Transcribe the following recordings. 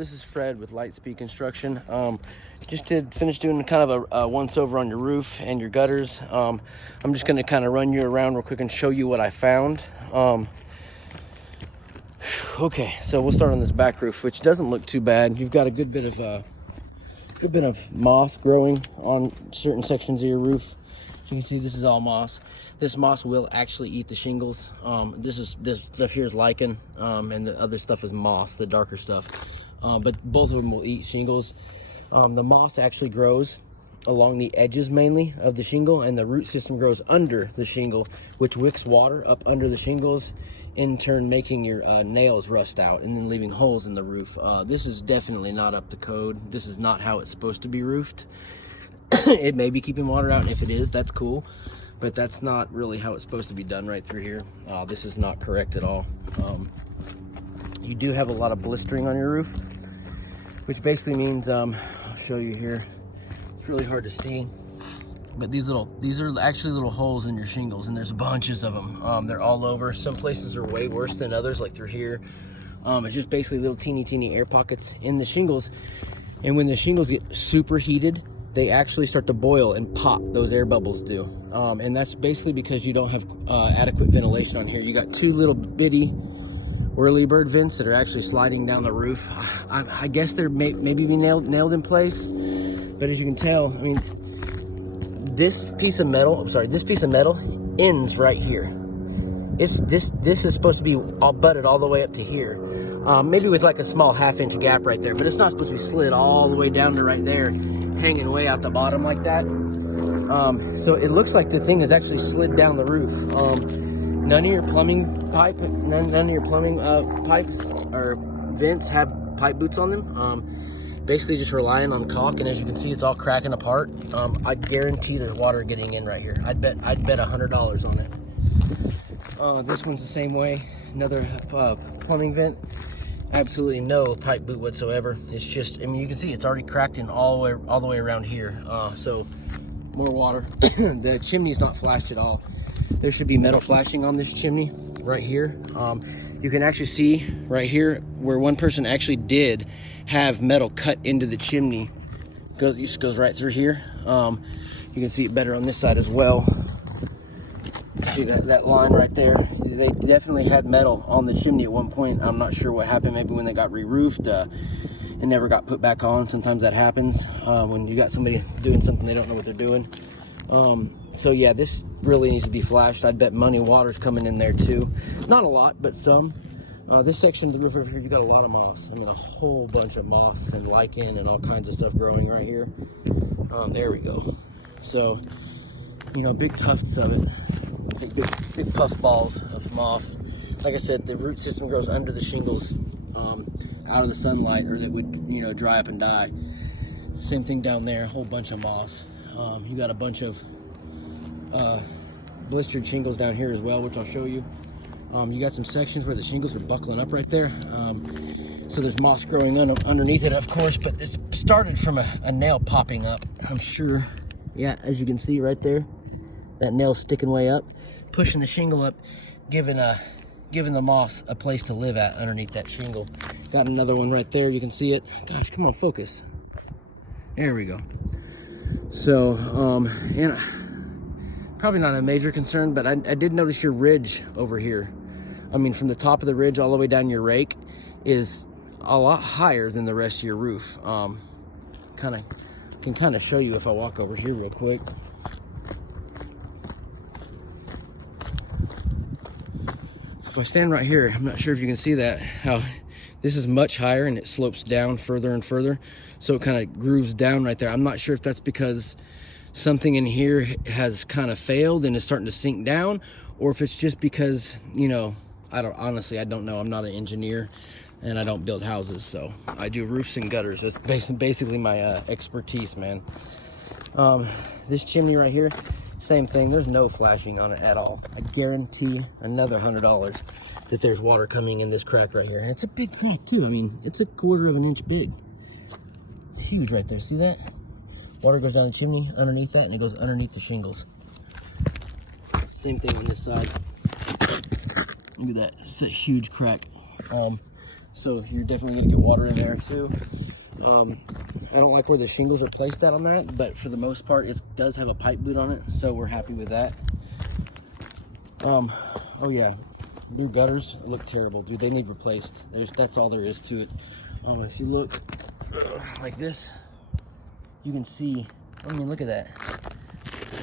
This is Fred with Lightspeed Construction. Just finished doing kind of a once over on your roof and your gutters. I'm just going to kind of run you around real quick and show you what I found. Okay, so we'll start on this back roof, which doesn't look too bad. You've got a good bit of moss growing on certain sections of your roof. As you can see, this is all moss. This moss will actually eat the shingles. This stuff here is lichen, and the other stuff is moss, the darker stuff. But both of them will eat shingles. The moss actually grows along the edges mainly of the shingle, and the root system grows under the shingle, which wicks water up under the shingles, in turn making your nails rust out and then leaving holes in the roof. This is definitely not up to code. This is not how it's supposed to be roofed. It may be keeping water out, and if it is, that's cool, but that's not really how it's supposed to be done right through here. This is not correct at all. You do have a lot of blistering on your roof, which basically means, I'll show you here, it's really hard to see, but these are actually little holes in your shingles, and there's bunches of them. They're all over. Some places are way worse than others, like through here. It's just basically little teeny air pockets in the shingles, and when the shingles get super heated, they actually start to boil and pop. Those air bubbles do, and that's basically because you don't have adequate ventilation on here. You got two little bitty whirly bird vents that are actually sliding down the roof. I guess they're maybe nailed in place, but as you can tell, I mean, this piece of metal ends right here. This is supposed to be all butted all the way up to here, maybe with like a small half-inch gap right there, but it's not supposed to be slid all the way down to right there, hanging way out the bottom like that. So it looks like the thing is actually slid down the roof. None of your plumbing pipes or vents have pipe boots on them. Basically just relying on caulk, and as you can see, it's all cracking apart. I guarantee there's water getting in right here. I'd bet $100 on it. This one's the same way. Another plumbing vent. Absolutely no pipe boot whatsoever. It's just, I mean, you can see it's already cracked in all the way around here. So more water. The chimney's not flashed at all. There should be metal flashing on this chimney right here. You can actually see right here where one person actually did have metal cut into the chimney. It goes right through here. You can see it better on this side as well. See that line right there? They definitely had metal on the chimney at one point. I'm not sure what happened. Maybe when they got re-roofed, it never got put back on. Sometimes that happens when you got somebody doing something they don't know what they're doing. So yeah, this really needs to be flashed. I'd bet money water's coming in there too. Not a lot, but some. This section of the roof over here, you got a lot of moss. I mean, a whole bunch of moss and lichen and all kinds of stuff growing right here. There we go. So, you know, big tufts of it. Big puff balls of moss. Like I said, the root system grows under the shingles, out of the sunlight, or that would, you know, dry up and die. Same thing down there, a whole bunch of moss. You got a bunch of blistered shingles down here as well, which I'll show you. You got some sections where the shingles are buckling up right there. So there's moss growing underneath it, of course, but it's started from a nail popping up, I'm sure. Yeah, as you can see right there, that nail sticking way up, pushing the shingle up, giving the moss a place to live at underneath that shingle. Got another one right there, you can see it. Gosh, come on, focus. There we go. So, and probably not a major concern, but I did notice your ridge over here. I mean, from the top of the ridge all the way down your rake is a lot higher than the rest of your roof. Can kind of show you if I walk over here real quick. So if I stand right here, I'm not sure if you can see that, how this is much higher and it slopes down further and further. So it kind of grooves down right there. I'm not sure if that's because something in here has kind of failed and is starting to sink down, or if it's just because, you know, honestly, I don't know. I'm not an engineer and I don't build houses, so I do roofs and gutters. That's basically my expertise, man. This chimney right here, same thing. There's no flashing on it at all. I guarantee another $100 that there's water coming in this crack right here. And it's a big crack too. I mean, it's 1/4 of an inch big. It's huge right there. See that? Water goes down the chimney underneath that, and it goes underneath the shingles. Same thing on this side. Look at that. It's a huge crack. so you're definitely gonna get water in there too. I don't like where the shingles are placed at on that, but for the most part, it does have a pipe boot on it, so we're happy with that. Oh yeah, new gutters look terrible, dude. They need replaced. That's all there is to it. If you look like this, you can see, I mean, look at that.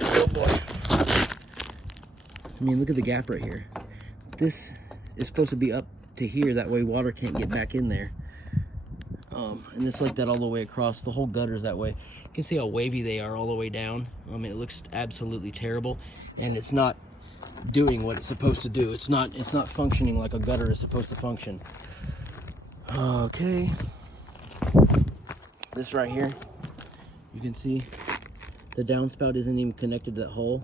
Oh boy. I mean, look at the gap right here. This is supposed to be up to here, that way water can't get back in there. And it's like that all the way across. The whole gutter's that way. You can see how wavy they are all the way down. I mean, it looks absolutely terrible, and it's not doing what it's supposed to do. It's not functioning like a gutter is supposed to function. Okay, this right here, you can see the downspout isn't even connected to that hole.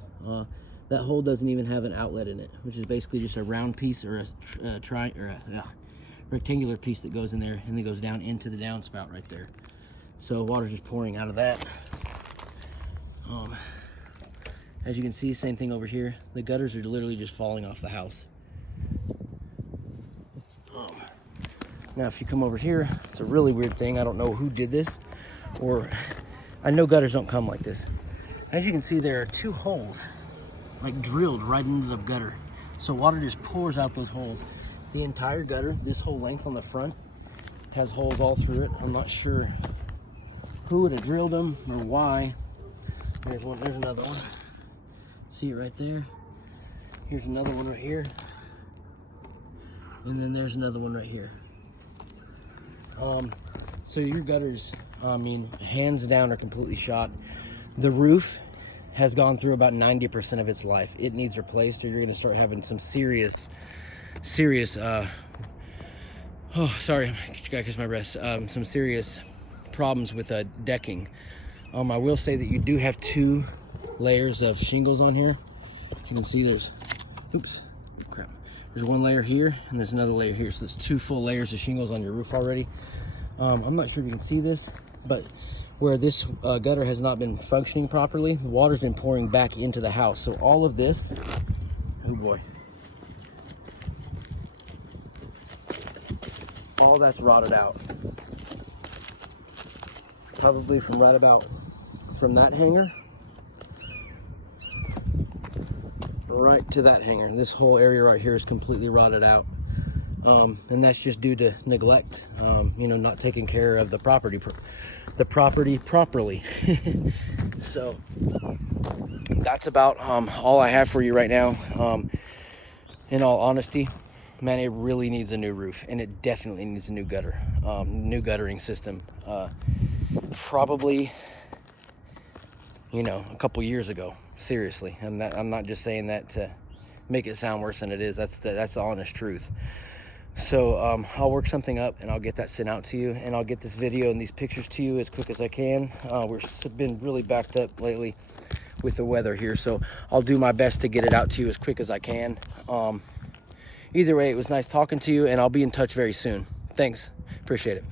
That hole doesn't even have an outlet in it, which is basically just a round piece or a rectangular piece that goes in there and then goes down into the downspout right there. So water's just pouring out of that. As you can see, same thing over here. The gutters are literally just falling off the house. Now if you come over here, it's a really weird thing. I don't know who did this, or I know gutters don't come like this. As you can see, there are 2 holes like drilled right into the gutter, so water just pours out those holes. The entire gutter, this whole length on the front, has holes all through it. I'm not sure who would have drilled them or why. There's one, there's another one. See it right there? Here's another one right here. And then there's another one right here. So your gutters, I mean, hands down, are completely shot. The roof has gone through about 90% of its life. It needs replaced, or you're gonna start having some serious, oh, sorry, I gotta catch my breath. Some serious problems with decking. I will say that you do have 2 layers of shingles on here. You can see there's, oops, crap. There's 1 layer here, and there's another layer here. So there's 2 full layers of shingles on your roof already. I'm not sure if you can see this, but where this gutter has not been functioning properly, the water's been pouring back into the house. So all of this, oh boy, all that's rotted out. Probably from right about from that hanger right to that hanger. This whole area right here is completely rotted out. And that's just due to neglect, you know, not taking care of the property properly. So that's about all I have for you right now. In all honesty, man, it really needs a new roof, and it definitely needs a new gutter, new guttering system. Probably, you know, a couple years ago, seriously. And that, I'm not just saying that to make it sound worse than it is. That's the honest truth. So I'll work something up, and I'll get that sent out to you, and I'll get this video and these pictures to you as quick as I can. We've been really backed up lately with the weather here, so I'll do my best to get it out to you as quick as I can. Either way, it was nice talking to you, and I'll be in touch very soon. Thanks, appreciate it.